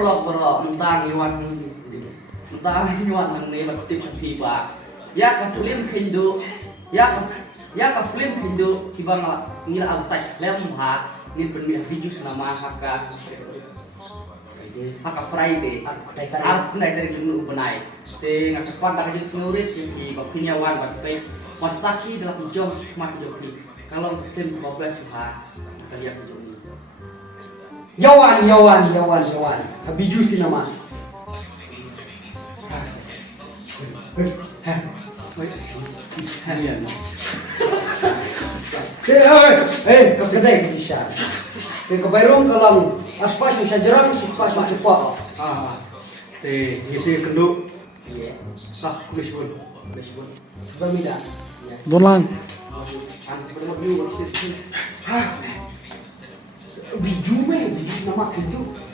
berlok tentang iwan ini bertip sepi ba ya ka film Hindu ya ka film Hindu tiba ngila autas lem ha ngin penmi video nama haka Friday aku naik dari dulu benai te ngakepan dak jeung snurit di bapinya wan bape wan saki dalam jom hikmat jopi kalau untuk tim 15 ha kita lihat jom Yawan biju si nama harian kedai kisah ke bayrong kalang aspas yang sajarang aspas yang cepat te ngisi kenduk iya kulis pun zamida Dolang. aku bermodul sih biju nama kedua